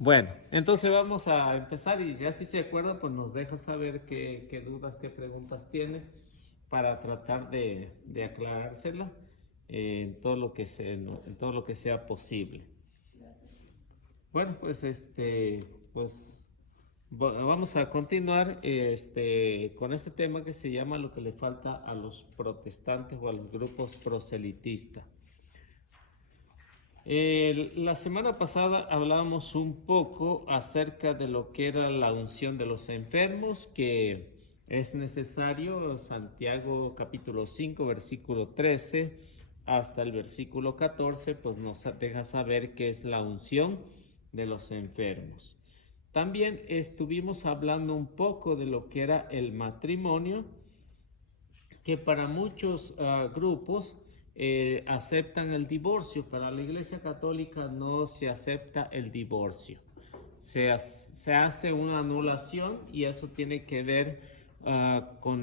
Bueno, entonces vamos a empezar y ya si se acuerda, pues nos deja saber qué dudas, qué preguntas tiene para tratar de aclarársela en todo lo que en todo lo que sea posible. Bueno, pues vamos a continuar con este tema que se llama lo que le falta a los protestantes o a los grupos proselitistas. La semana pasada hablábamos un poco acerca de lo que era la unción de los enfermos, que es necesario, Santiago capítulo 5, versículo 13 hasta el versículo 14, pues nos deja saber qué es la unción de los enfermos. También estuvimos hablando un poco de lo que era el matrimonio, que para muchos grupos aceptan el divorcio. Para la Iglesia Católica no se acepta el divorcio. Se hace una anulación y eso tiene que ver con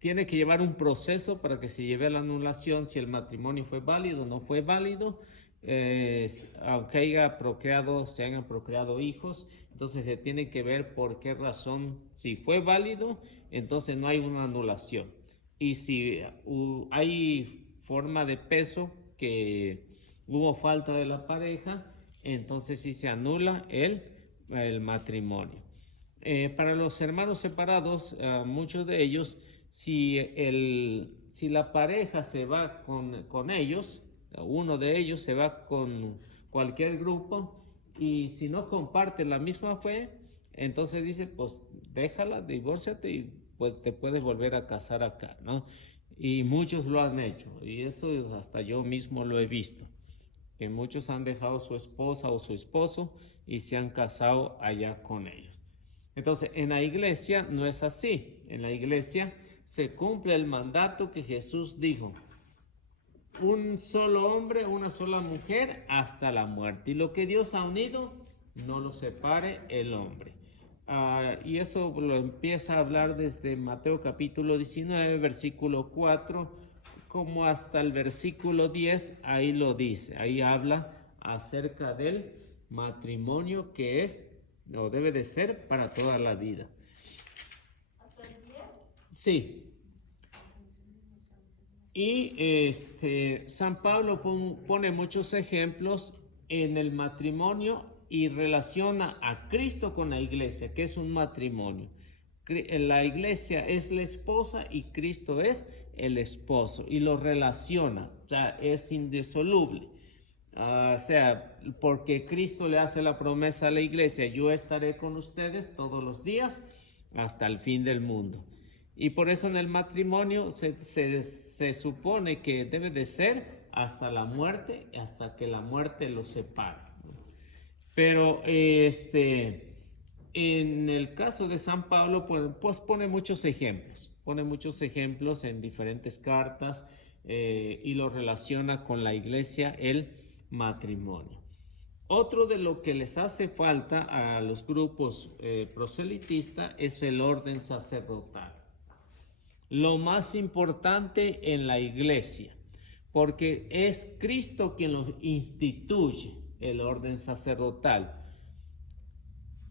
tiene que llevar un proceso para que se lleve a la anulación si el matrimonio fue válido o no fue válido. Aunque se hayan procreado hijos, entonces se tiene que ver por qué razón. Si fue válido, entonces no hay una anulación, y si hay forma de peso que hubo falta de la pareja, entonces sí se anula el matrimonio. Para los hermanos separados, muchos de ellos, si la pareja se va con ellos, uno de ellos se va con cualquier grupo, y si no comparte la misma fe, entonces dice, pues déjala, divórciate y pues te puedes volver a casar acá, ¿no? Y muchos lo han hecho, y eso hasta yo mismo lo he visto, que muchos han dejado su esposa o su esposo y se han casado allá con ellos. Entonces, en la iglesia no es así. En la iglesia se cumple el mandato que Jesús dijo: un solo hombre, una sola mujer hasta la muerte. Y lo que Dios ha unido, no lo separe el hombre. Y eso lo empieza a hablar desde Mateo capítulo 19, versículo 4, como hasta el versículo 10, ahí lo dice. Ahí habla acerca del matrimonio que es o debe de ser para toda la vida. ¿Hasta el 10? Sí. Y San Pablo pone muchos ejemplos en el matrimonio y relaciona a Cristo con la iglesia, que es un matrimonio. La iglesia es la esposa y Cristo es el esposo, y lo relaciona, o sea, es indisoluble. O sea, porque Cristo le hace la promesa a la iglesia: yo estaré con ustedes todos los días hasta el fin del mundo. Y por eso en el matrimonio se supone que debe de ser hasta la muerte, hasta que la muerte los separe. Pero en el caso de San Pablo, pues pone muchos ejemplos en diferentes cartas, y lo relaciona con la iglesia, el matrimonio. Otro de lo que les hace falta a los grupos proselitistas es el orden sacerdotal. Lo más importante en la iglesia, porque es Cristo quien lo instituye, el orden sacerdotal.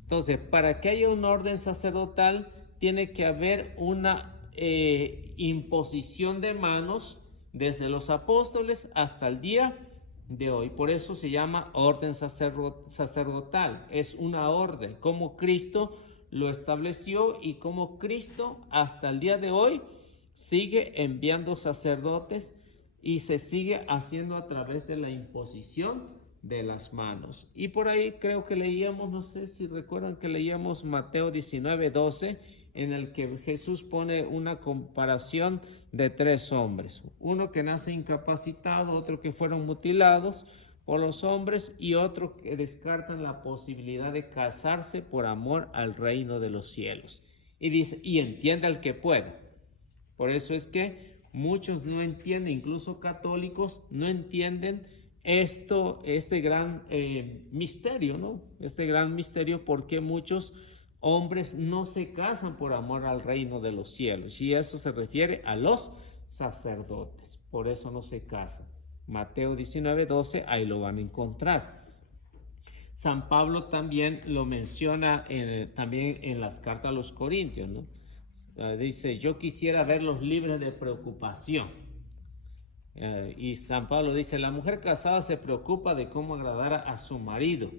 Entonces, para que haya un orden sacerdotal, tiene que haber una imposición de manos desde los apóstoles hasta el día de hoy. Por eso se llama orden sacerdotal. Es una orden, como Cristo lo estableció y como Cristo hasta el día de hoy sigue enviando sacerdotes, y se sigue haciendo a través de la imposición de las manos. Y por ahí creo que leíamos, no sé si recuerdan que leíamos Mateo 19:12, en el que Jesús pone una comparación de 3 hombres: uno que nace incapacitado, otro que fueron mutilados por los hombres, y otro que descartan la posibilidad de casarse por amor al reino de los cielos. Y dice, y entiende al que pueda. Por eso es que muchos no entienden, incluso católicos no entienden este gran misterio, ¿no? Este gran misterio, porque muchos hombres no se casan por amor al reino de los cielos, y eso se refiere a los sacerdotes. Por eso no se casan. Mateo 19:12, ahí lo van a encontrar. San Pablo también lo menciona también en las cartas a los Corintios, ¿no? Dice, yo quisiera verlos libres de preocupación. Y San Pablo dice, la mujer casada se preocupa de cómo agradar a su marido,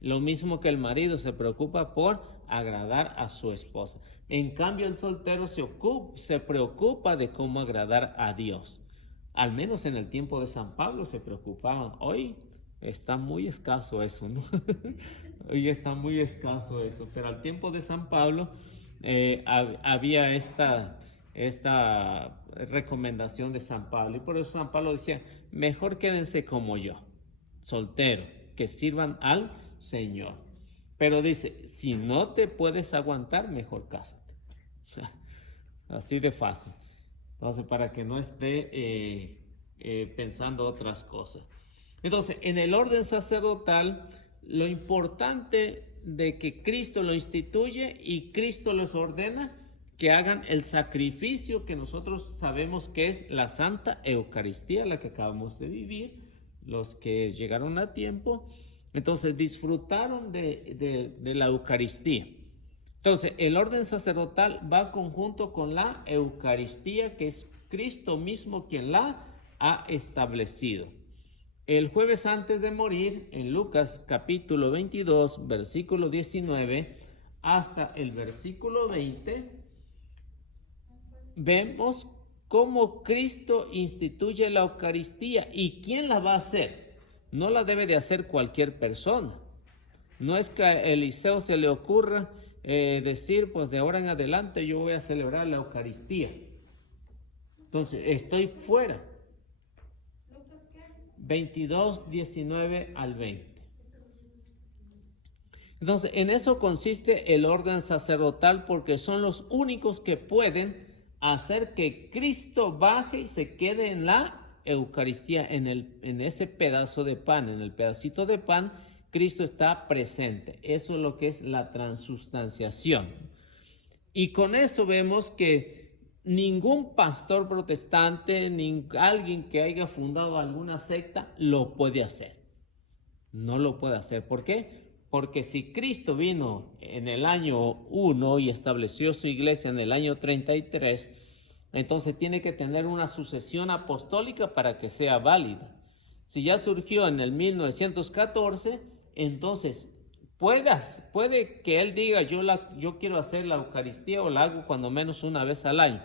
lo mismo que el marido se preocupa por agradar a su esposa. En cambio, el soltero se preocupa de cómo agradar a Dios. Al menos en el tiempo de San Pablo se preocupaban. Hoy está muy escaso eso, ¿no? Hoy está muy escaso eso, pero al tiempo de San Pablo había esta recomendación de San Pablo, y por eso San Pablo decía, mejor quédense como yo, solteros, que sirvan al Señor. Pero dice, si no te puedes aguantar, mejor cásate. Así de fácil. Entonces, para que no esté pensando otras cosas. Entonces, en el orden sacerdotal, lo importante de que Cristo lo instituye y Cristo les ordena que hagan el sacrificio que nosotros sabemos que es la Santa Eucaristía, la que acabamos de vivir, los que llegaron a tiempo. Entonces disfrutaron de la Eucaristía. Entonces el orden sacerdotal va conjunto con la Eucaristía, que es Cristo mismo quien la ha establecido. El jueves antes de morir, en Lucas capítulo 22, versículo 19 hasta el versículo 20, vemos cómo Cristo instituye la Eucaristía. ¿Y quién la va a hacer? No la debe de hacer cualquier persona. No es que a Eliseo se le ocurra decir, pues de ahora en adelante yo voy a celebrar la Eucaristía. Entonces, estoy fuera. 22, 19 al 20. Entonces, en eso consiste el orden sacerdotal, porque son los únicos que pueden hacer que Cristo baje y se quede en la Eucaristía, en ese pedazo de pan, en el pedacito de pan, Cristo está presente. Eso es lo que es la transustanciación. Y con eso vemos que ningún pastor protestante, ni alguien que haya fundado alguna secta, lo puede hacer. No lo puede hacer. ¿Por qué? Porque si Cristo vino en el año 1 y estableció su iglesia en el año 33, entonces tiene que tener una sucesión apostólica para que sea válida. Si ya surgió en el 1914, entonces puede que él diga, yo quiero hacer la Eucaristía, o la hago cuando menos una vez al año.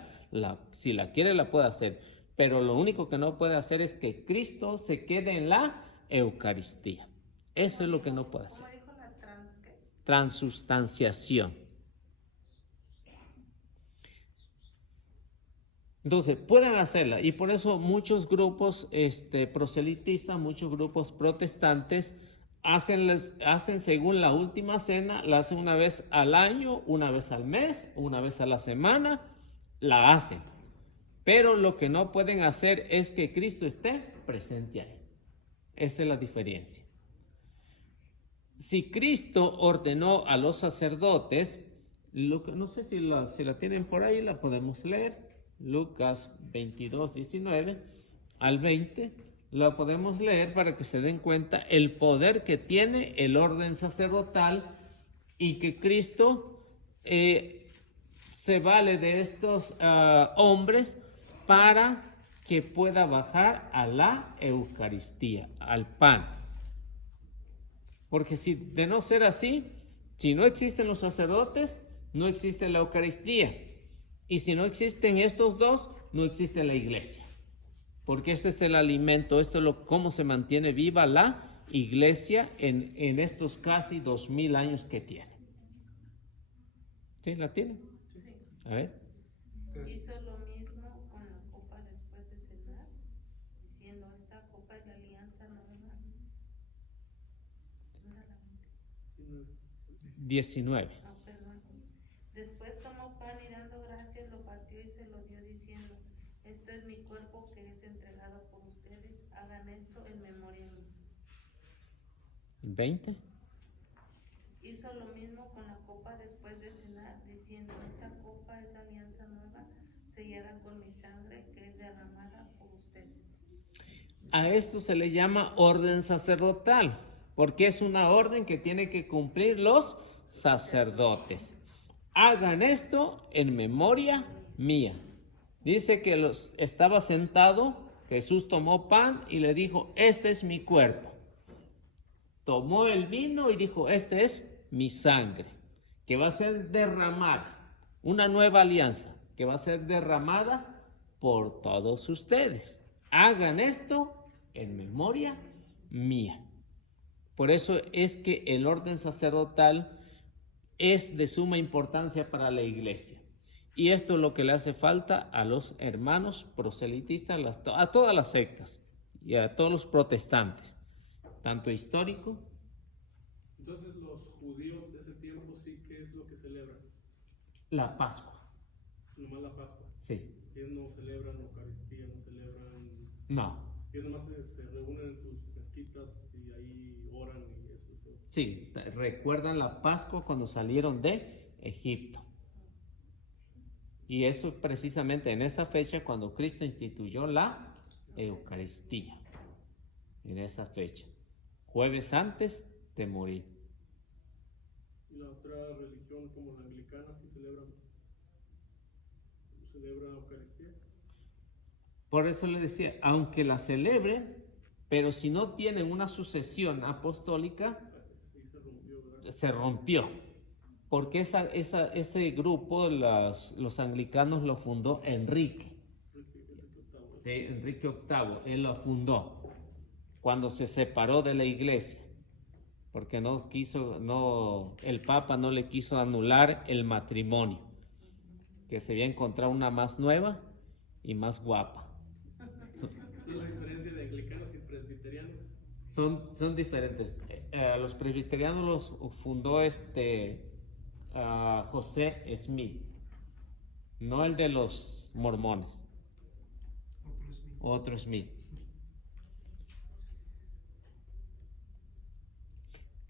Si la quiere, la puede hacer. Pero lo único que no puede hacer es que Cristo se quede en la Eucaristía. Eso es lo que no puede hacer. ¿Cómo dijo la Transustanciación. Entonces, pueden hacerla, y por eso muchos grupos proselitistas, muchos grupos protestantes hacen según la última cena, la hacen una vez al año, una vez al mes, una vez a la semana, la hacen. Pero lo que no pueden hacer es que Cristo esté presente ahí. Esa es la diferencia. Si Cristo ordenó a los sacerdotes, no sé si la tienen por ahí, la podemos leer. Lucas 22, 19 al 20, la podemos leer para que se den cuenta el poder que tiene el orden sacerdotal, y que Cristo se vale de estos hombres para que pueda bajar a la Eucaristía, al pan. Porque si de no ser así, si no existen los sacerdotes, no existe la Eucaristía. Y si no existen estos dos, no existe la iglesia. Porque este es el alimento, esto es cómo se mantiene viva la iglesia en estos casi 2000 años que tiene. ¿Sí? ¿La tiene? Sí. A ver. Hizo lo mismo con la copa después de cenar, diciendo, esta copa es la alianza nueva. No era la 19. perdón. Después tomó pan y dando gracias lo partió y se lo dio diciendo, esto es mi cuerpo que es entregado por ustedes, hagan esto en memoria mía. 20. Hizo lo mismo con la copa después de cenar, diciendo, esta copa es la alianza nueva, sellada con mi sangre que es derramada por ustedes. A esto se le llama orden sacerdotal. porque es una orden que tienen que cumplir los sacerdotes. Hagan esto en memoria mía. Dice que estaba sentado, Jesús tomó pan y le dijo, este es mi cuerpo. Tomó el vino y dijo, este es mi sangre, que va a ser derramada, una nueva alianza, que va a ser derramada por todos ustedes. Hagan esto en memoria mía. Por eso es que el orden sacerdotal es de suma importancia para la iglesia. Y esto es lo que le hace falta a los hermanos proselitistas, a todas las sectas y a todos los protestantes, tanto histórico. Entonces los judíos de ese tiempo sí que es lo que celebran. La Pascua. Nomás la Pascua. Sí. Ellos no celebran Eucaristía, no celebran... No. Ellos nomás se reúnen en sus mezquitas y ahí oran y eso es todo. Sí, recuerdan la Pascua cuando salieron de Egipto. Y eso precisamente en esta fecha cuando Cristo instituyó la Eucaristía. En esa fecha. Jueves antes de morir. ¿Y la otra religión como la anglicana sí celebra Eucaristía? Por eso le decía, aunque la celebren, pero si no tienen una sucesión apostólica, se rompió. Porque ese grupo, los anglicanos, lo fundó Enrique. Sí, Enrique VIII, él lo fundó cuando se separó de la iglesia. Porque el Papa no le quiso anular el matrimonio. Que se había encontrado una más nueva y más guapa. ¿Y la diferencia de anglicanos y presbiterianos? Son diferentes. Los presbiterianos los fundó José Smith, no el de los mormones. Otro Smith.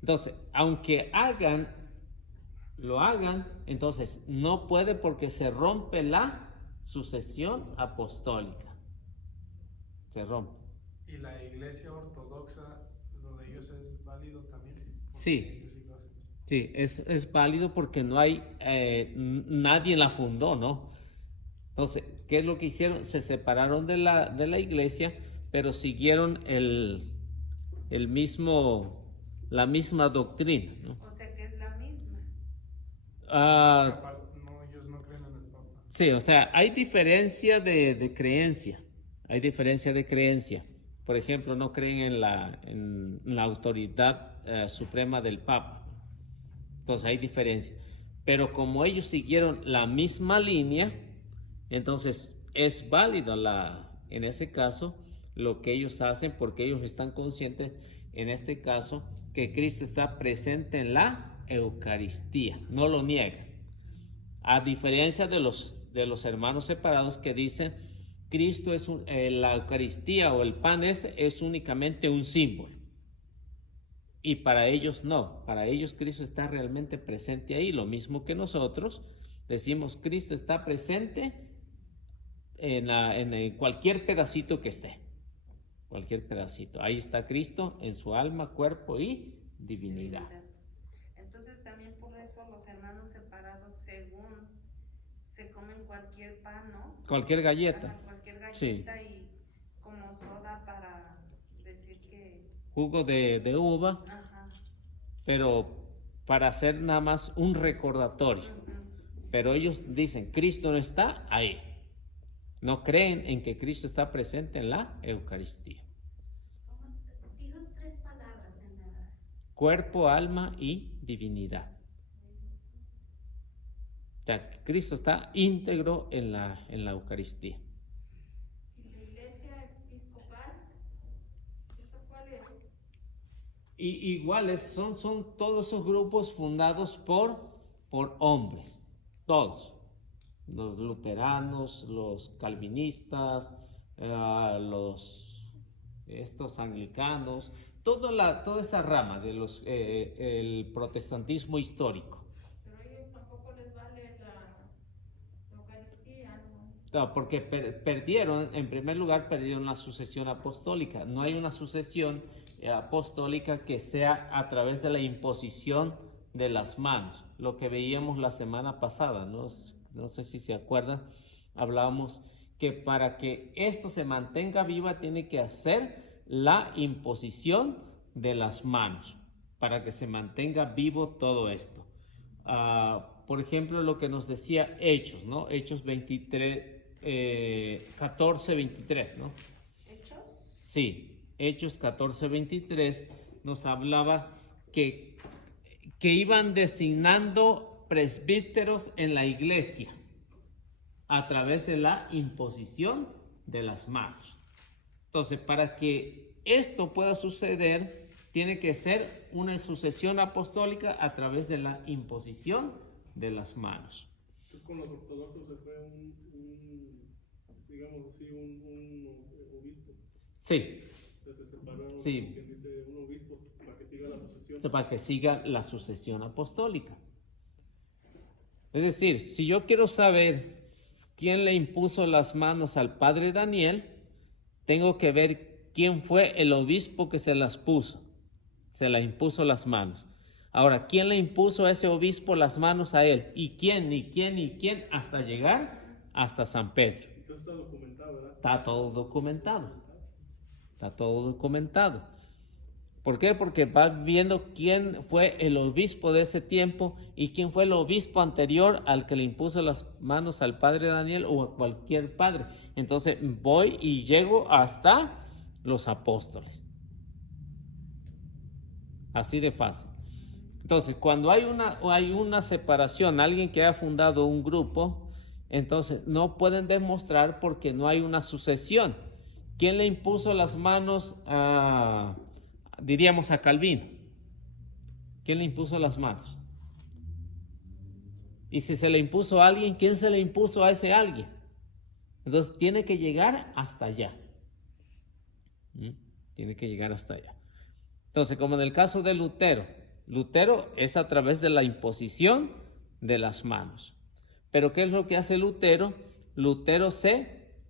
Entonces, aunque lo hagan, entonces no puede porque se rompe la sucesión apostólica. Se rompe. ¿Y la iglesia ortodoxa, lo de ellos es válido también? Sí. Sí, es válido porque no hay, nadie la fundó, ¿no? Entonces, ¿qué es lo que hicieron? Se separaron de la iglesia, pero siguieron la misma doctrina, ¿no? O sea que es la misma. No, ellos no creen en el Papa. Sí, o sea, hay diferencia de creencia. Hay diferencia de creencia. Por ejemplo, no creen en la autoridad suprema del Papa. Entonces hay diferencia. Pero como ellos siguieron la misma línea, entonces es válido en ese caso lo que ellos hacen porque ellos están conscientes en este caso que Cristo está presente en la Eucaristía, no lo niegan. A diferencia de los hermanos separados que dicen Cristo la Eucaristía o el pan es únicamente un símbolo. Y para ellos no, para ellos Cristo está realmente presente ahí, lo mismo que nosotros decimos Cristo está presente en cualquier pedacito que esté, cualquier pedacito, ahí está Cristo en su alma, cuerpo y divinidad. Entonces también por eso los hermanos separados según se comen cualquier pan, ¿no? Cualquier galleta. Ajá, cualquier galleta Sí. Y como soda para decir que... Jugo de uva. Ajá. Pero para hacer nada más un recordatorio. Pero ellos dicen, Cristo no está ahí. No creen en que Cristo está presente en la Eucaristía. Dijo 3 palabras en la... Cuerpo, alma y divinidad. O sea, Cristo está íntegro en la Eucaristía. ¿Y la iglesia episcopal? ¿Eso cuál es? Y iguales son todos esos grupos fundados por hombres, todos, los luteranos, los calvinistas, estos anglicanos, toda esa rama de el protestantismo histórico. Pero a ellos tampoco les vale la Eucaristía, ¿no? No, porque perdieron, en primer lugar, perdieron la sucesión apostólica. No hay una sucesión apostólica que sea a través de la imposición de las manos, lo que veíamos la semana pasada, no sé si se acuerdan, hablábamos que para que esto se mantenga viva tiene que hacer la imposición de las manos, para que se mantenga vivo todo esto. Por ejemplo, lo que nos decía Hechos, ¿no? Hechos 14, 23, ¿no? ¿Hechos? Sí, Hechos 14, 23 nos hablaba que iban designando presbíteros en la iglesia a través de la imposición de las manos. Entonces, para que esto pueda suceder, tiene que ser una sucesión apostólica a través de la imposición de las manos. Entonces, con los ortodoxos se fue digamos así, un obispo. Sí. Entonces se separaron, Sí. quien dice, un obispo para que siga la sucesión. Para que siga la sucesión apostólica. Es decir, si yo quiero saber quién le impuso las manos al padre Daniel, tengo que ver quién fue el obispo que se las puso, se la impuso las manos. Ahora, ¿quién le impuso a ese obispo las manos a él? ¿Y quién, hasta llegar hasta San Pedro? Entonces está documentado, ¿verdad? Está todo documentado. Está todo documentado. ¿Por qué? Porque va viendo quién fue el obispo de ese tiempo y quién fue el obispo anterior al que le impuso las manos al padre Daniel o a cualquier padre. Entonces voy y llego hasta los apóstoles. Así de fácil. Entonces, cuando hay una separación, alguien que ha fundado un grupo, entonces no pueden demostrar porque no hay una sucesión. ¿Quién le impuso las manos diríamos a Calvino? ¿Quién le impuso las manos? Y si se le impuso a alguien, ¿quién se le impuso a ese alguien? Entonces tiene que llegar hasta allá. Tiene que llegar hasta allá. Entonces, como en el caso de Lutero es a través de la imposición de las manos. Pero ¿qué es lo que hace Lutero? Lutero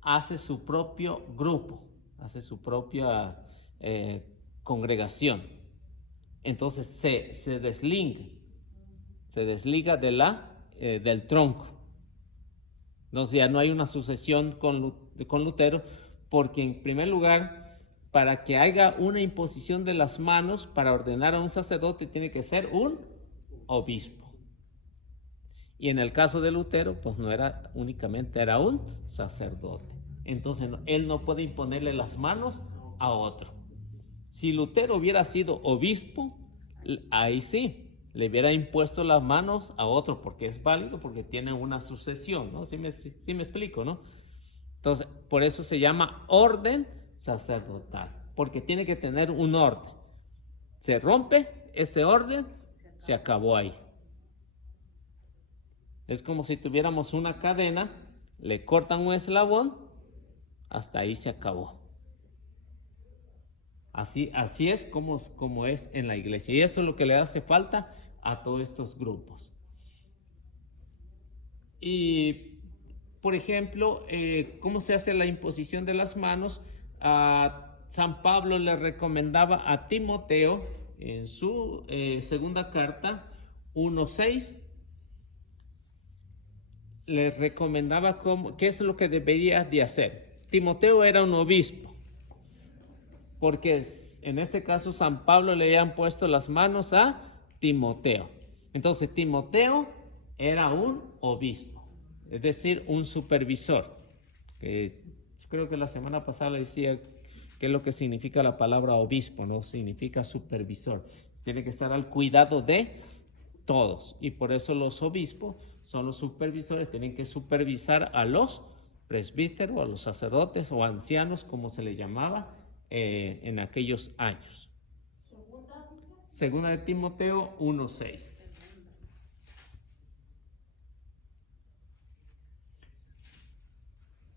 hace su propio grupo, hace su propia congregación. Entonces se desliga del tronco. Entonces ya no hay una sucesión con Lutero, porque en primer lugar, para que haya una imposición de las manos para ordenar a un sacerdote, tiene que ser un obispo. Y en el caso de Lutero, pues no era únicamente, era un sacerdote. Entonces él no puede imponerle las manos a otro. Si Lutero hubiera sido obispo, ahí sí, le hubiera impuesto las manos a otro, porque es válido, porque tiene una sucesión, ¿no? Sí me explico, ¿no? Entonces, por eso se llama orden sacerdotal, porque tiene que tener un orden. Se rompe ese orden, se acabó ahí. Es como si tuviéramos una cadena, le cortan un eslabón, hasta ahí se acabó. Así es como es en la iglesia. Y eso es lo que le hace falta a todos estos grupos. Y, por ejemplo, ¿cómo se hace la imposición de las manos? San Pablo le recomendaba a Timoteo en su segunda carta 1:6, le recomendaba qué es lo que debería de hacer. Timoteo era un obispo, porque en este caso San Pablo le habían puesto las manos a Timoteo. Entonces Timoteo era un obispo, es decir, un supervisor. Creo que la semana pasada le decía qué es lo que significa la palabra obispo, ¿no? Significa supervisor. Tiene que estar al cuidado de todos. Y por eso los obispos son los supervisores, tienen que supervisar a los presbíteros, a los sacerdotes o ancianos, como se les llamaba en aquellos años. Segunda de Timoteo 1:6.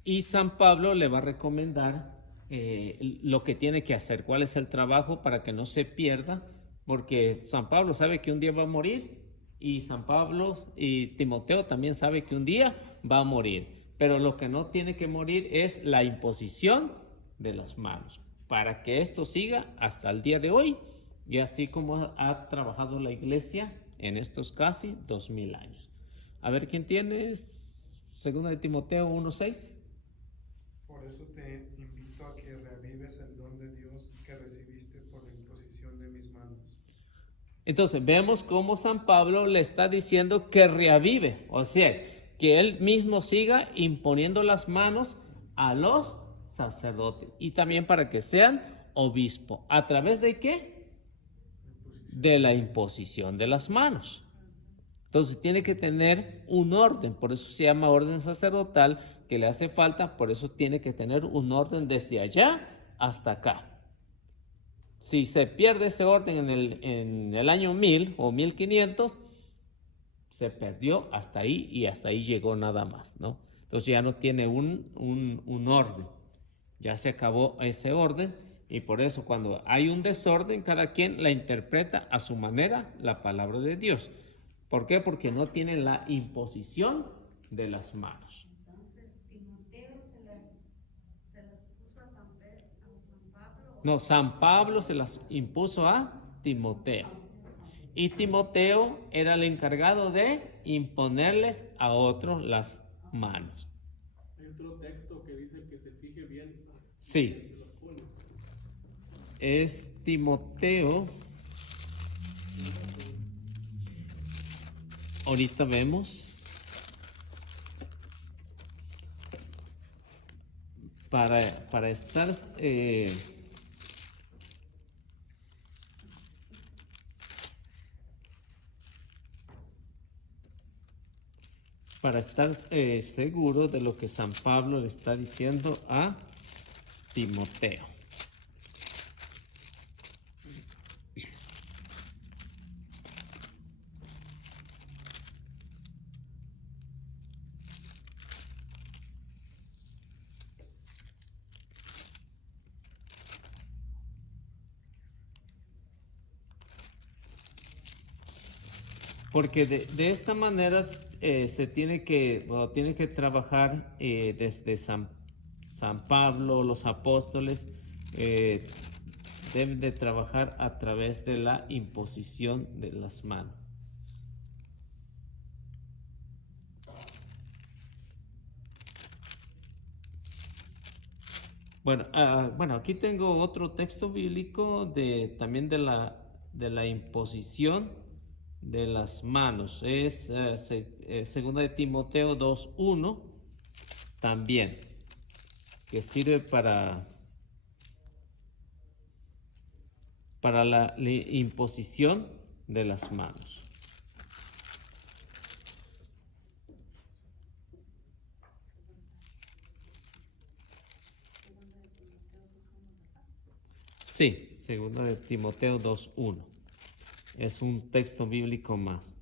Y San Pablo le va a recomendar lo que tiene que hacer, cuál es el trabajo para que no se pierda, porque San Pablo sabe que un día va a morir y Timoteo también sabe que un día va a morir, pero lo que no tiene que morir es la imposición de las manos. para que esto siga hasta el día de hoy y así como ha trabajado la iglesia en estos casi 2000 años. A ver, ¿quién tiene? Segunda de Timoteo 1:6. Por eso te invito a que reavives el don de Dios que recibiste por la imposición de mis manos. Entonces, vemos cómo San Pablo le está diciendo que reavive, o sea, que él mismo siga imponiendo las manos a los sacerdotes y también para que sean obispo. ¿A través de qué? De la imposición de las manos. Entonces tiene que tener un orden, por eso se llama orden sacerdotal, que le hace falta, por eso tiene que tener un orden desde allá hasta acá. Si se pierde ese orden en el año 1000 o 1500, se perdió hasta ahí y hasta ahí llegó nada más, ¿no? Entonces ya no tiene un orden, ya se acabó ese orden y por eso cuando hay un desorden, cada quien la interpreta a su manera la palabra de Dios. ¿Por qué? Porque no tiene la imposición de las manos. Entonces, Timoteo se las puso a San Pablo. No, San Pablo se las impuso a Timoteo. Y Timoteo era el encargado de imponerles a otros las manos. Hay otro texto que dice que se fije bien. Sí. Se las pone. Es Timoteo. Ahorita vemos. Para estar seguro de lo que San Pablo le está diciendo a Timoteo. Porque de esta manera se tiene que trabajar desde San Pablo, los apóstoles deben de trabajar a través de la imposición de las manos. Bueno, aquí tengo otro texto bíblico también de la imposición de las manos. Es segunda de Timoteo 2:1 también, que sirve para la imposición de las manos. Sí, segunda de Timoteo 2:1. Es un texto bíblico más.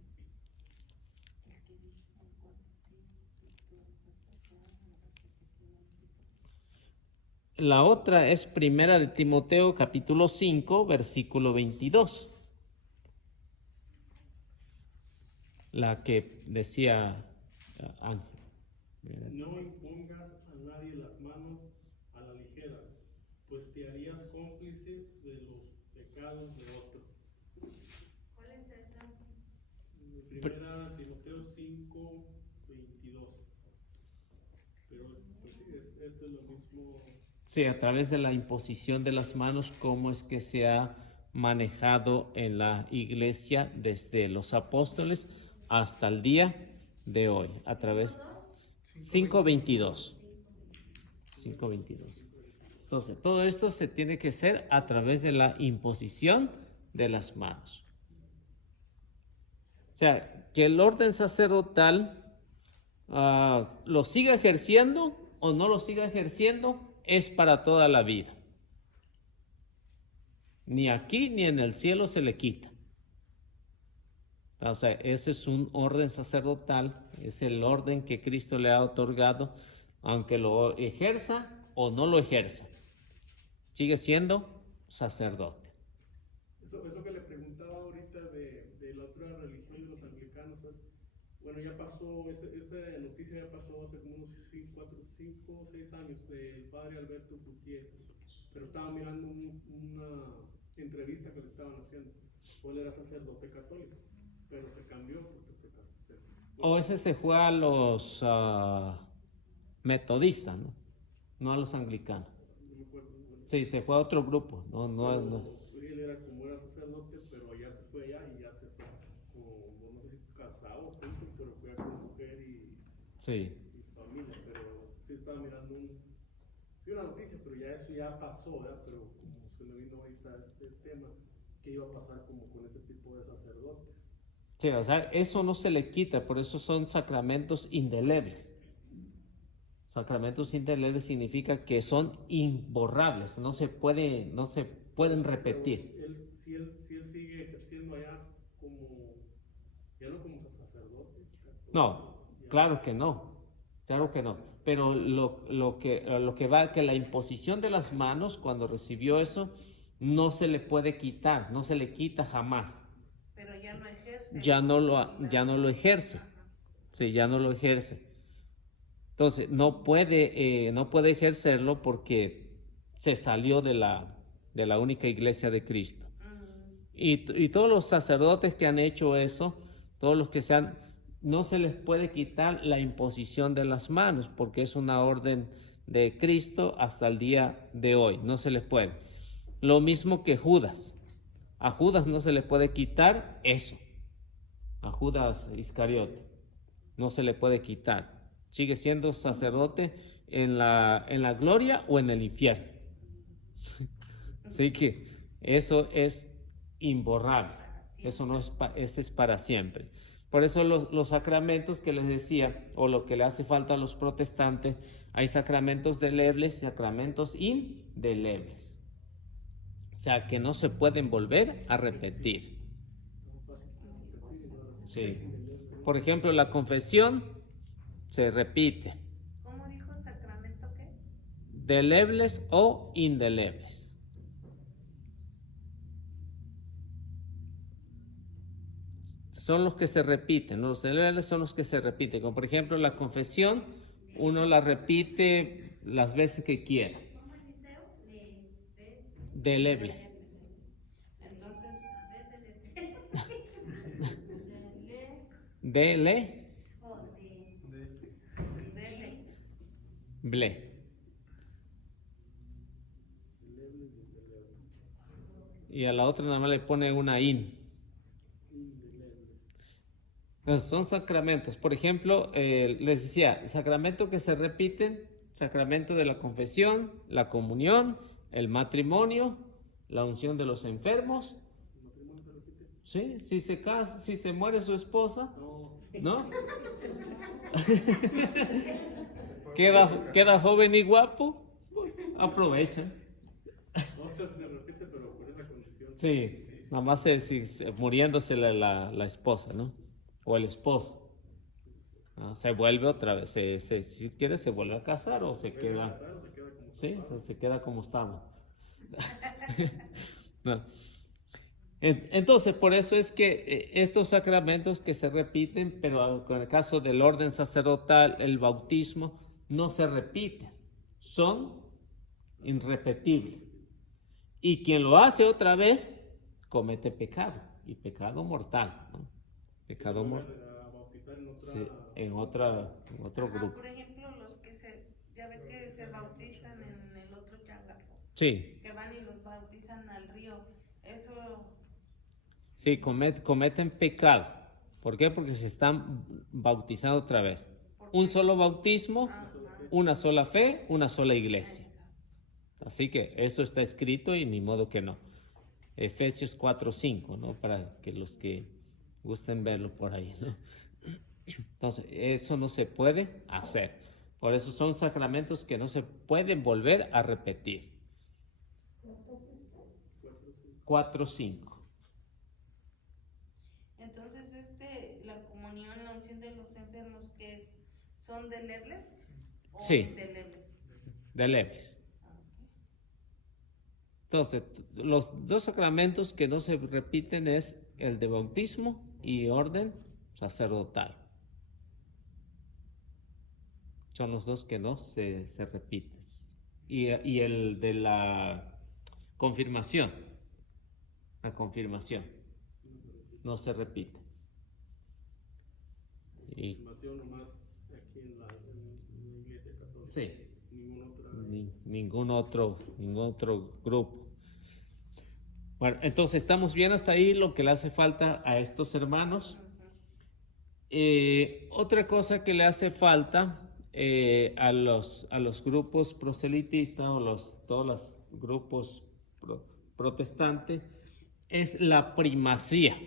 La otra es primera de Timoteo capítulo 5, versículo 22. La que decía Ángel. No impongas a nadie las manos a la ligera, pues te harías cómplice de los pecados de otro. ¿Cuál es esa? Primera Timoteo 5, 22. Pero pues sí, es de lo mismo. Sí, a través de la imposición de las manos, cómo es que se ha manejado en la iglesia desde los apóstoles hasta el día de hoy, a través 5:22. 5:22. Entonces, todo esto se tiene que hacer a través de la imposición de las manos. O sea, que el orden sacerdotal lo siga ejerciendo o no lo siga ejerciendo es para toda la vida. Ni aquí ni en el cielo se le quita. O sea, ese es un orden sacerdotal, es el orden que Cristo le ha otorgado, aunque lo ejerza o no lo ejerza. Sigue siendo sacerdote. Eso que le preguntaba ahorita de la otra religión de los anglicanos, pues, bueno, ya pasó, esa noticia ya pasó hace como unos 5 o 6 años del padre Alberto Gutiérrez. pero estaba mirando una entrevista que le estaban haciendo. Él era sacerdote católico, pero se cambió porque se casó. O ese se fue a los metodistas, ¿no? No a los anglicanos. No me acuerdo. Sí, se fue a otro grupo. No, no, no. Él era como era sacerdote, pero ya se fue allá y ya se fue como, no sé si casado o juntos, pero fue con mujer Sí. y familia. Pero sí estaba mirando una noticia, pero ya eso ya pasó, ¿verdad? Pero como se me vino ahorita este tema, ¿qué iba a pasar como con ese tipo de sacerdotes? Sí, o sea, eso no se le quita, por eso son sacramentos indelebles. Sacramentos indelebles significa que son imborrables, no se pueden repetir. Pero si él sigue ejerciendo allá como, ya no como sacerdote. No, claro que no, claro que no. Pero lo que va, que la imposición de las manos cuando recibió eso, no se le puede quitar, no se le quita jamás. Pero ya no ejerce. Ya no lo ejerce. Sí, ya no lo ejerce. Entonces, no puede ejercerlo porque se salió de la única iglesia de Cristo. Y todos los sacerdotes que han hecho eso, todos los que no se les puede quitar la imposición de las manos porque es una orden de Cristo hasta el día de hoy, no se les puede. Lo mismo que Judas. A Judas no se le puede quitar eso. A Judas Iscariote no se le puede quitar. Sigue siendo sacerdote en la gloria o en el infierno. Así que eso es imborrable. Eso no es, eso es para siempre. Por eso los sacramentos que les decía, o lo que le hace falta a los protestantes, hay sacramentos delebles y sacramentos indelebles. O sea, que no se pueden volver a repetir. Sí. Por ejemplo, la confesión se repite. ¿Cómo dijo sacramento qué? Delebles o indelebles. Son los que se repiten, los delebles son los que se repiten. Como por ejemplo la confesión, uno la repite las veces que quiera. Deleble. Entonces, Dele. dele. Ble. Y a la otra nada más le pone una in. Entonces, son sacramentos. Por ejemplo, les decía, sacramento que se repiten, sacramento de la confesión, la comunión, el matrimonio, la unción de los enfermos. Sí, si se casa, si se muere su esposa, ¿no? queda joven y guapo, pues, aprovecha. Se repite, pero por esa condición. Sí, nada más muriéndose la esposa, ¿no? O el esposo. ¿No? Se vuelve otra vez, si quiere se vuelve a casar o se queda. Sí, se queda como estaba. No. Entonces, por eso es que estos sacramentos que se repiten, pero en el caso del orden sacerdotal, el bautismo, no se repiten, son irrepetibles. Y quien lo hace otra vez, comete pecado, y pecado mortal, ¿no? Pecado mortal. Sí, en otro grupo. Por ejemplo, los que ya ve que se bautizan en el otro changarro. Sí. Que van y los bautizan al río. Eso. Sí, cometen pecado. ¿Por qué? Porque se están bautizando otra vez. Un solo bautismo, una sola fe, una sola iglesia. Así que eso está escrito y ni modo que no. Efesios 4:5, ¿no? Para que los que gusten verlo por ahí, ¿no? Entonces, eso no se puede hacer. Por eso son sacramentos que no se pueden volver a repetir. 4:5. Entonces, la comunión, la unción de los enfermos, ¿qué es? ¿Son delebles o Sí. indelebles? Delebles. Entonces, los dos sacramentos que no se repiten es el de bautismo y orden sacerdotal. Son los dos que no se repiten. y el de la confirmación. La confirmación no se repite. Y, Confirmación nomás aquí en la iglesia católica. sí, Ningún otro. ningún otro grupo. Bueno, entonces estamos bien hasta ahí lo que le hace falta a estos hermanos. Otra cosa que le hace falta a los grupos proselitistas o todos los grupos protestantes es la primacía.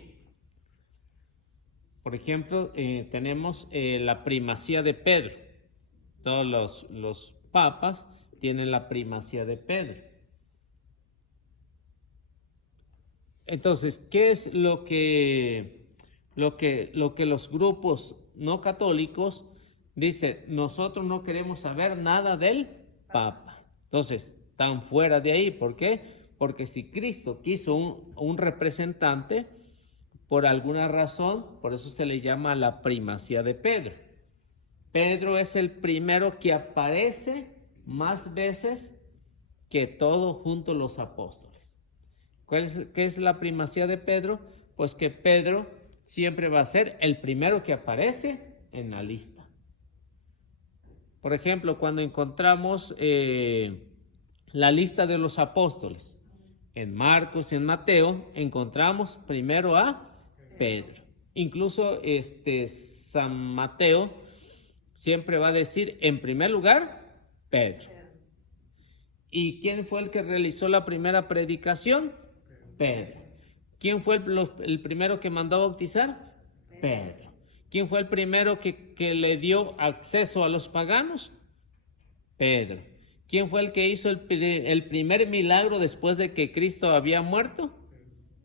Por ejemplo, tenemos la primacía de Pedro. Todos los papas tienen la primacía de Pedro. Entonces, ¿qué es lo que los grupos no católicos dicen? Nosotros no queremos saber nada del Papa. Entonces, están fuera de ahí. ¿Por qué? Porque si Cristo quiso un representante, por alguna razón, por eso se le llama la primacía de Pedro. Pedro es el primero que aparece más veces que todos juntos los apóstoles. ¿Qué es la primacía de Pedro? Pues que Pedro siempre va a ser el primero que aparece en la lista. Por ejemplo, cuando encontramos la lista de los apóstoles, en Marcos y en Mateo, encontramos primero a Pedro. Incluso San Mateo siempre va a decir en primer lugar Pedro. ¿Y quién fue el que realizó la primera predicación? Pedro. ¿Quién fue el primero que mandó a bautizar? Pedro. ¿Quién fue el primero que le dio acceso a los paganos? Pedro. ¿Quién fue el que hizo el primer milagro después de que Cristo había muerto?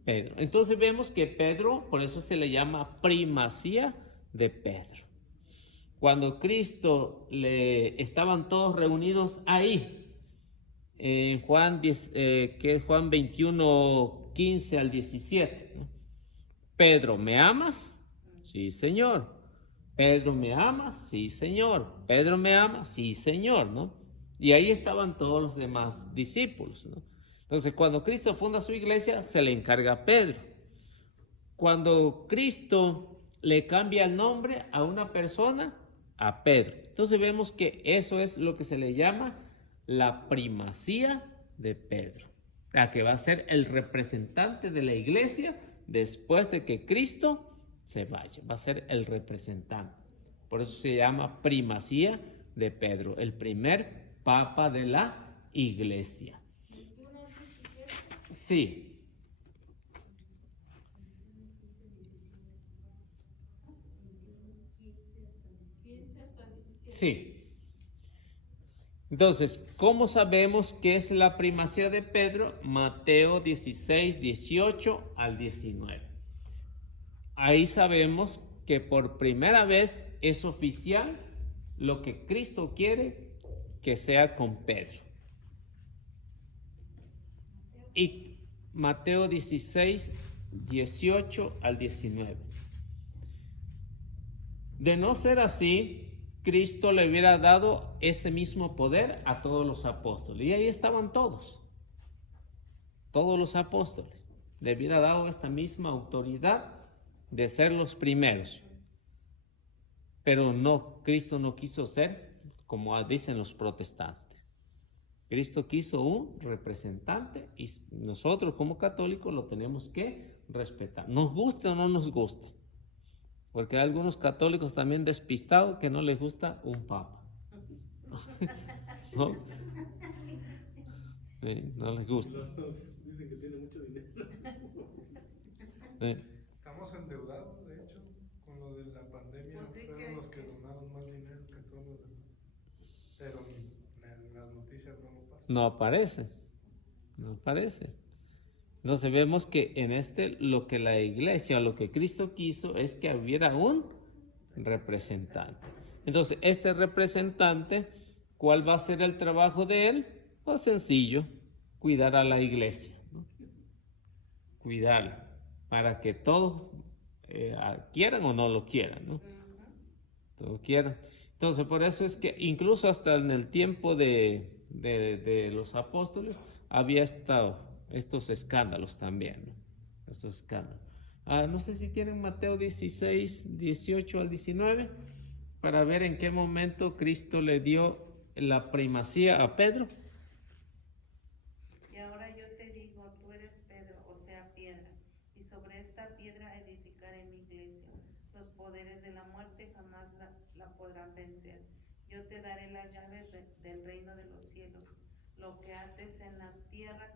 Pedro. Entonces vemos que Pedro, por eso se le llama primacía de Pedro. Cuando Cristo estaban todos reunidos ahí, en Juan 21, 15 al 17, ¿no? Pedro, ¿me amas? Sí, Señor. Pedro, ¿me amas? Sí, Señor. Pedro, ¿me ama? Sí, Señor, ¿no? Y ahí estaban todos los demás discípulos, ¿no? Entonces, cuando Cristo funda su iglesia, se le encarga a Pedro. Cuando Cristo le cambia el nombre a una persona, a Pedro. Entonces vemos que eso es lo que se le llama la primacía de Pedro, la que va a ser el representante de la iglesia después de que Cristo se vaya, va a ser el representante. Por eso se llama primacía de Pedro, el primer papa de la iglesia. Sí. Sí. Entonces, ¿cómo sabemos qué es la primacía de Pedro? Mateo 16, 18 al 19. Ahí sabemos que por primera vez es oficial lo que Cristo quiere que sea con Pedro. Y Mateo 16, 18 al 19. De no ser así, Cristo le hubiera dado ese mismo poder a todos los apóstoles. Y ahí estaban todos los apóstoles. Le hubiera dado esta misma autoridad de ser los primeros. Pero no, Cristo no quiso ser como dicen los protestantes. Cristo quiso un representante y nosotros como católicos lo tenemos que respetar. Nos guste o no nos guste. Porque hay algunos católicos también despistados que no les gusta un papa. ¿No? Sí, no les gusta. Dicen que tiene mucho dinero. Sí. Estamos endeudados, de hecho, con lo de la pandemia. Pues sí, fueron los que donaron más dinero que todos los demás. Pero en las noticias no lo pasa. No aparece. Entonces vemos que en lo que la iglesia, lo que Cristo quiso es que hubiera un representante. Entonces, este representante, ¿cuál va a ser el trabajo de él? Pues sencillo, cuidar a la iglesia, ¿no? Cuidarla, para que todos quieran o no lo quieran, ¿no? Todos quieran. Entonces, por eso es que incluso hasta en el tiempo de de los apóstoles, había estado estos escándalos también, ¿no? Estos escándalos. No sé si tienen Mateo 16, 18 al 19, para ver en qué momento Cristo le dio la primacía a Pedro. Y ahora yo te digo, tú eres Pedro, o sea, piedra, y sobre esta piedra edificaré mi iglesia. Los poderes de la muerte jamás la podrán vencer. Yo te daré las llaves del reino de los cielos. Lo que ates en la tierra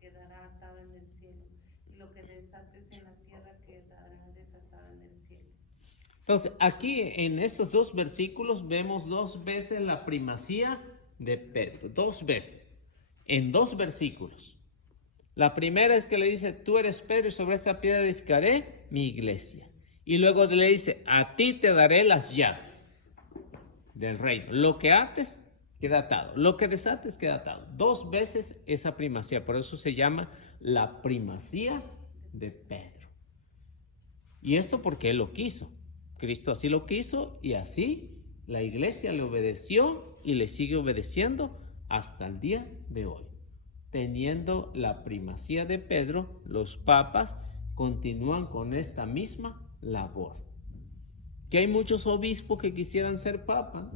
quedará atado en el cielo, y lo que desates en la tierra quedará desatado en el cielo. Entonces, aquí en estos dos versículos vemos dos veces la primacía de Pedro, dos veces, en dos versículos. La primera es que le dice, tú eres Pedro y sobre esta piedra edificaré mi iglesia. Y luego le dice, a ti te daré las llaves del reino. Lo que ates, queda atado. Lo que desates, queda atado. Dos veces esa primacía, por eso se llama la primacía de Pedro. Y esto porque él lo quiso. Cristo así lo quiso y así la iglesia le obedeció y le sigue obedeciendo hasta el día de hoy. Teniendo la primacía de Pedro, los papas continúan con esta misma labor. Que hay muchos obispos que quisieran ser papas,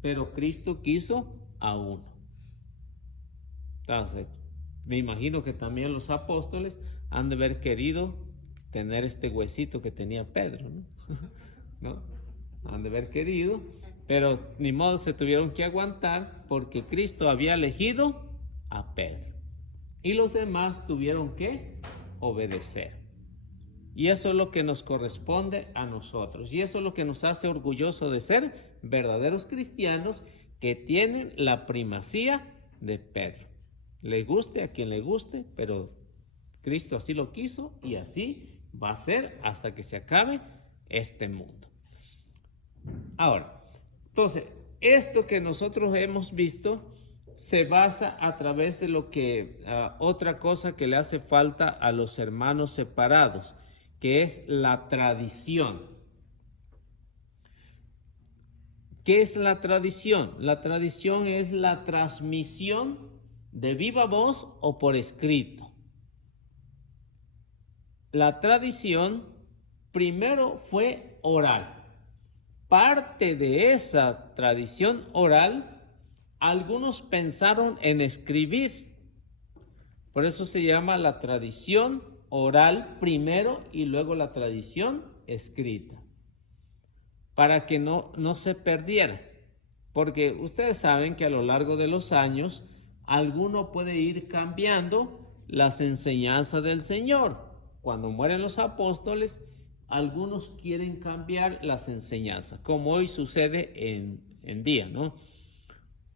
pero Cristo quiso a uno. Entonces, me imagino que también los apóstoles han de haber querido tener este huesito que tenía Pedro, ¿no? ¿No? Han de haber querido, pero ni modo, se tuvieron que aguantar porque Cristo había elegido a Pedro y los demás tuvieron que obedecer. Y eso es lo que nos corresponde a nosotros, y eso es lo que nos hace orgullosos de ser verdaderos cristianos que tienen la primacía de Pedro. Le guste a quien le guste, pero Cristo así lo quiso y así va a ser hasta que se acabe este mundo. Ahora, entonces, esto que nosotros hemos visto se basa a través de lo que otra cosa que le hace falta a los hermanos separados, que es la tradición. ¿Qué es la tradición? La tradición es la transmisión de viva voz o por escrito. La tradición primero fue oral. Parte de esa tradición oral, algunos pensaron en escribir. Por eso se llama la tradición oral primero y luego la tradición escrita. Para que no se perdiera. Porque ustedes saben que a lo largo de los años, alguno puede ir cambiando las enseñanzas del Señor. Cuando mueren los apóstoles, algunos quieren cambiar las enseñanzas, como hoy sucede en día, ¿no?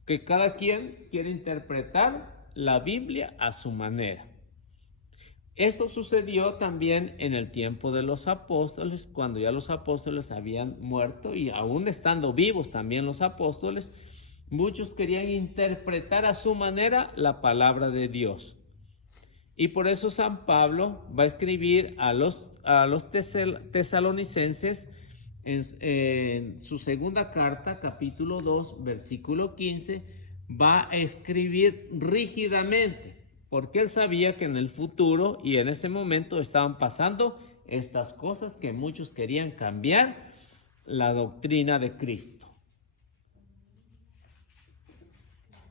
Que cada quien quiere interpretar la Biblia a su manera. Esto sucedió también en el tiempo de los apóstoles, cuando ya los apóstoles habían muerto y aún estando vivos también los apóstoles, muchos querían interpretar a su manera la palabra de Dios. Y por eso San Pablo va a escribir a los tesalonicenses en su segunda carta, capítulo 2, versículo 15, va a escribir rígidamente, porque él sabía que en el futuro y en ese momento estaban pasando estas cosas que muchos querían cambiar la doctrina de Cristo.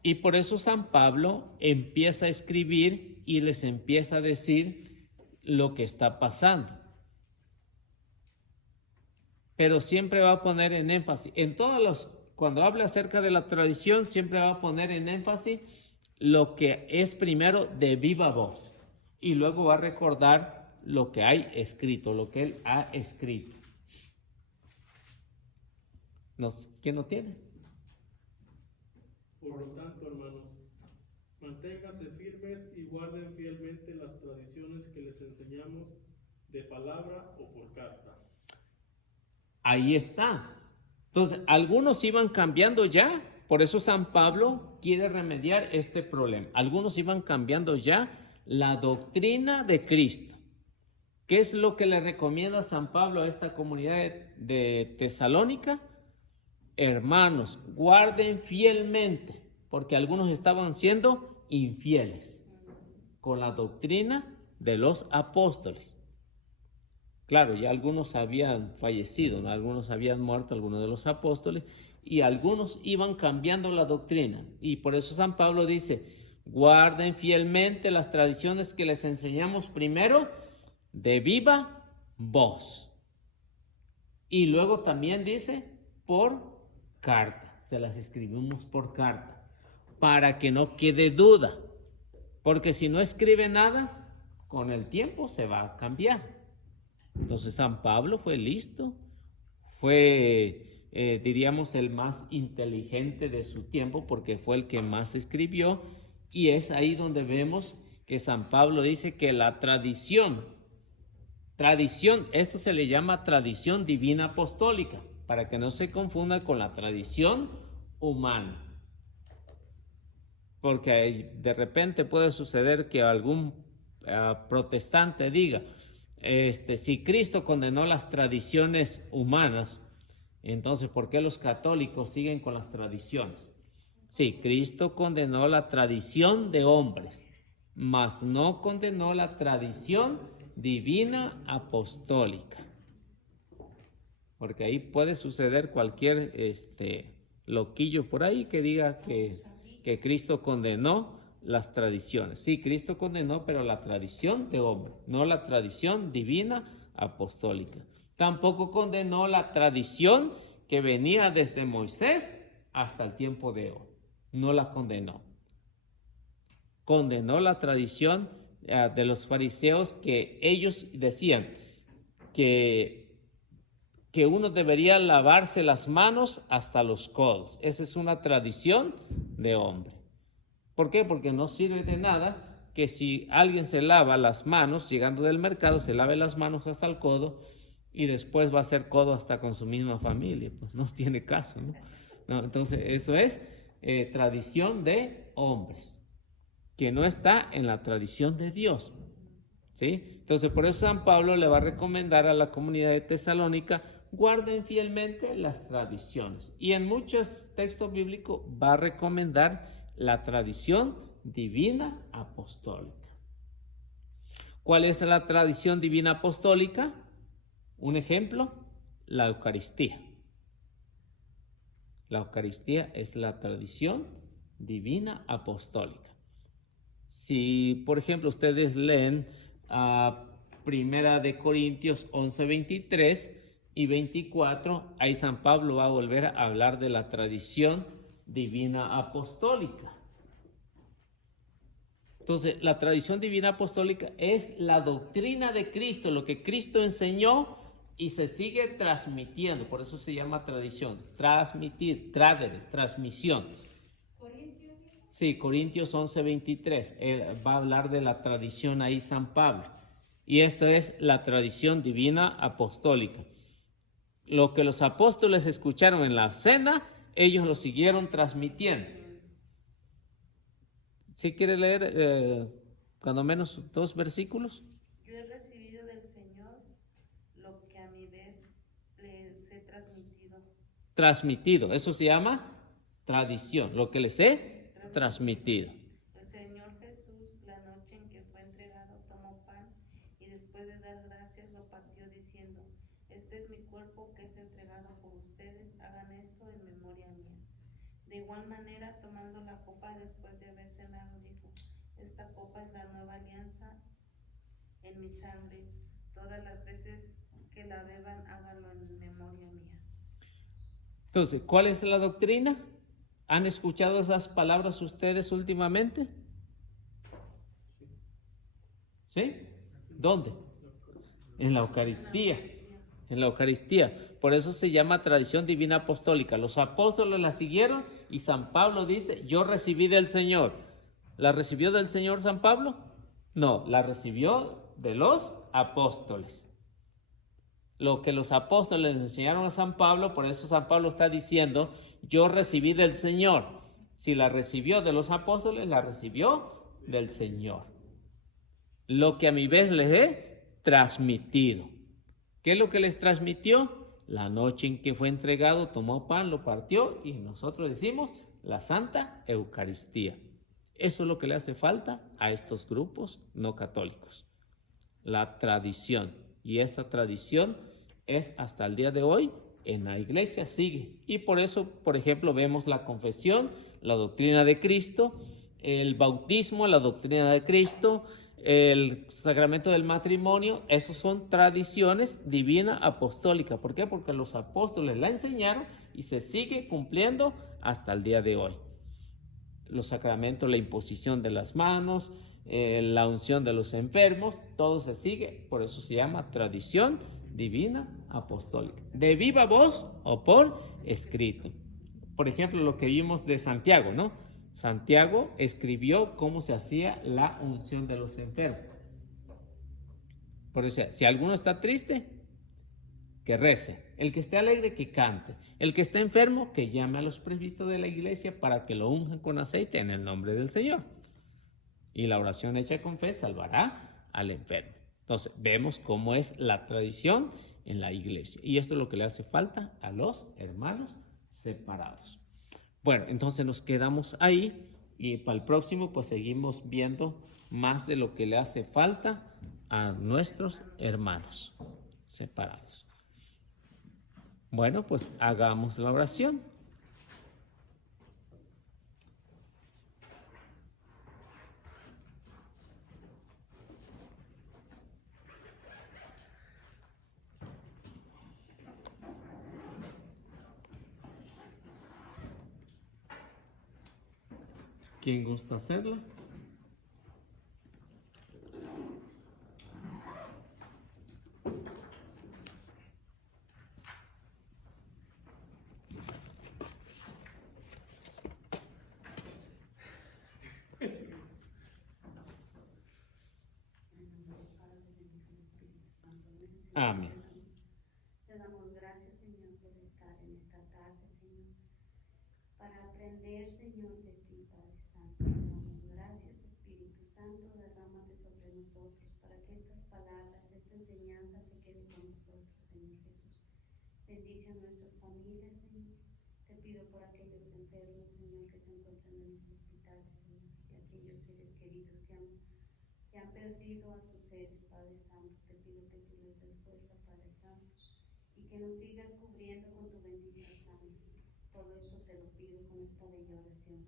Y por eso San Pablo empieza a escribir y les empieza a decir lo que está pasando. Pero siempre va a poner en énfasis, cuando habla acerca de la tradición, siempre va a poner en énfasis lo que es primero de viva voz. Y luego va a recordar lo que hay escrito, lo que él ha escrito. ¿Quién lo tiene? Por lo tanto, hermanos, manténganse firmes y guarden fielmente las tradiciones que les enseñamos de palabra o por carta. Ahí está. Entonces, algunos iban cambiando ya, por eso San Pablo quiere remediar este problema. Algunos iban cambiando ya la doctrina de Cristo. ¿Qué es lo que le recomienda San Pablo a esta comunidad de Tesalónica? Hermanos, guarden fielmente porque algunos estaban siendo infieles con la doctrina de los apóstoles. Claro, ya algunos habían fallecido, ¿no? Algunos habían muerto, algunos de los apóstoles, y algunos iban cambiando la doctrina. Y por eso San Pablo dice, guarden fielmente las tradiciones que les enseñamos primero de viva voz. Y luego también dice, por carta, se las escribimos por carta, para que no quede duda, porque si no escribe nada, con el tiempo se va a cambiar. Entonces San Pablo fue listo, fue, diríamos, el más inteligente de su tiempo, porque fue el que más escribió, y es ahí donde vemos que San Pablo dice que la tradición, esto se le llama tradición divina apostólica, para que no se confunda con la tradición humana. Porque de repente puede suceder que algún protestante diga, si Cristo condenó las tradiciones humanas, entonces ¿por qué los católicos siguen con las tradiciones? Sí, Cristo condenó la tradición de hombres, mas no condenó la tradición divina apostólica. Porque ahí puede suceder cualquier loquillo por ahí que diga que Cristo condenó las tradiciones. Sí, Cristo condenó, pero la tradición de hombre, no la tradición divina apostólica. Tampoco condenó la tradición que venía desde Moisés hasta el tiempo de hoy. No la condenó. Condenó la tradición de los fariseos, que ellos decían que uno debería lavarse las manos hasta los codos. Esa es una tradición de hombre. ¿Por qué? Porque no sirve de nada que si alguien se lava las manos, llegando del mercado, se lave las manos hasta el codo y después va a ser codo hasta con su misma familia. Pues no tiene caso, ¿no? Entonces, eso es tradición de hombres, que no está en la tradición de Dios, ¿sí? Entonces, por eso San Pablo le va a recomendar a la comunidad de Tesalónica, guarden fielmente las tradiciones. Y en muchos textos bíblicos va a recomendar la tradición divina apostólica. ¿Cuál es la tradición divina apostólica? Un ejemplo, la Eucaristía. La Eucaristía es la tradición divina apostólica. Si, por ejemplo, ustedes leen Primera de Corintios 11, 23 y 24, ahí San Pablo va a volver a hablar de la tradición divina apostólica. Entonces, la tradición divina apostólica es la doctrina de Cristo, lo que Cristo enseñó y se sigue transmitiendo. Por eso se llama tradición. Transmitir, transmisión. Sí, Corintios 11, 23. Él va a hablar de la tradición ahí San Pablo. Y esta es la tradición divina apostólica. Lo que los apóstoles escucharon en la cena, ellos lo siguieron transmitiendo. ¿Sí quiere leer cuando menos 2 versículos? Yo he recibido del Señor lo que a mi vez les he transmitido. Transmitido, eso se llama tradición, lo que les he transmitido. El Señor Jesús, la noche en que fue entregado, tomó pan y después de dar gracias lo partió diciendo, este es mi cuerpo que es entregado por ustedes, hagan esto en memoria mía. De igual manera, tomando la copa después de haber cenado, dijo, esta copa es la nueva alianza en mi sangre. Todas las veces que la beban, háganlo en memoria mía. Entonces, ¿cuál es la doctrina? ¿Han escuchado esas palabras ustedes últimamente? ¿Sí? ¿Dónde? En la Eucaristía. En la Eucaristía. Por eso se llama tradición divina apostólica. Los apóstoles la siguieron y San Pablo dice, yo recibí del Señor. ¿La recibió del Señor San Pablo? No, la recibió de los apóstoles. Lo que los apóstoles le enseñaron a San Pablo, por eso San Pablo está diciendo, yo recibí del Señor. Si la recibió de los apóstoles, la recibió del Señor. Lo que a mi vez les he transmitido. ¿Qué es lo que les transmitió? La noche en que fue entregado, tomó pan, lo partió y nosotros decimos la Santa Eucaristía. Eso es lo que le hace falta a estos grupos no católicos. La tradición. Y esta tradición es hasta el día de hoy en la iglesia sigue. Y por eso, por ejemplo, vemos la confesión, la doctrina de Cristo, el bautismo, la doctrina de Cristo, el sacramento del matrimonio. Esos son tradiciones divina apostólica. ¿Por qué? Porque los apóstoles la enseñaron y se sigue cumpliendo hasta el día de hoy. Los sacramentos, la imposición de las manos, la unción de los enfermos, todo se sigue. Por eso se llama tradición divina apostólica, de viva voz o por escrito. Por ejemplo, lo que vimos de Santiago, ¿no? Santiago escribió cómo se hacía la unción de los enfermos. Por eso, si alguno está triste, que rece. El que esté alegre, que cante. El que esté enfermo, que llame a los presbíteros de la iglesia para que lo unjan con aceite en el nombre del Señor. Y la oración hecha con fe salvará al enfermo. Entonces, vemos cómo es la tradición en la iglesia. Y esto es lo que le hace falta a los hermanos separados. Bueno, entonces nos quedamos ahí y para el próximo pues seguimos viendo más de lo que le hace falta a nuestros hermanos separados. Bueno, pues hagamos la oración. ¿Quién gusta hacerla? Amén. Te damos gracias, Señor, por estar en esta tarde, Señor, para aprender, Señor, de ti, Padre Santo. Te damos gracias, Espíritu Santo, derrámate sobre nosotros para que estas palabras, esta enseñanza se quede con nosotros, Señor Jesús. Bendice a nuestras familias, Señor. Te pido por aquellos enfermos, Señor, que se encuentran en los hospitales, Señor, y aquellos seres queridos que han perdido a sus seres, Padre Santo. Te pido que tú les des fuerza, Padre Santo, y que nos sigas cubriendo con tu bendita sangre. Todo esto te lo pido con esta bella oración.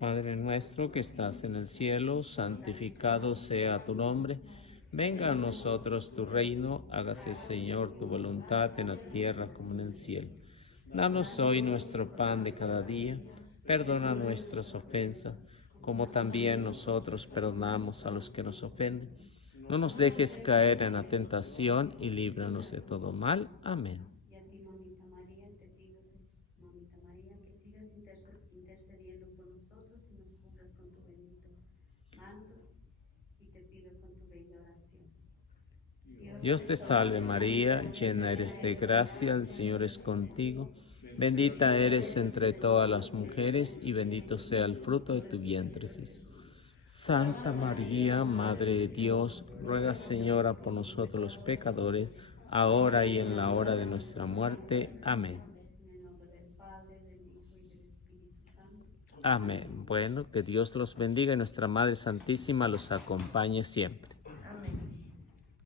Padre nuestro que estás en el cielo, santificado sea tu nombre. Venga a nosotros tu reino, hágase, Señor, tu voluntad en la tierra como en el cielo. Danos hoy nuestro pan de cada día. Perdona nuestras ofensas, como también nosotros perdonamos a los que nos ofenden. No nos dejes caer en la tentación y líbranos de todo mal. Amén. Y a ti, Mamita María, te pido, Mamita María, que sigas intercediendo por nosotros y nos cubras con tu bendito manto, y te pido con tu bella oración. Dios te salve María, llena eres de gracia, el Señor es contigo. Bendita eres entre todas las mujeres y bendito sea el fruto de tu vientre, Jesús. Santa María, Madre de Dios, ruega, Señora, por nosotros los pecadores, ahora y en la hora de nuestra muerte. Amén. En el nombre del Padre, del Hijo y del Espíritu Santo. Amén. Bueno, que Dios los bendiga y nuestra Madre Santísima los acompañe siempre.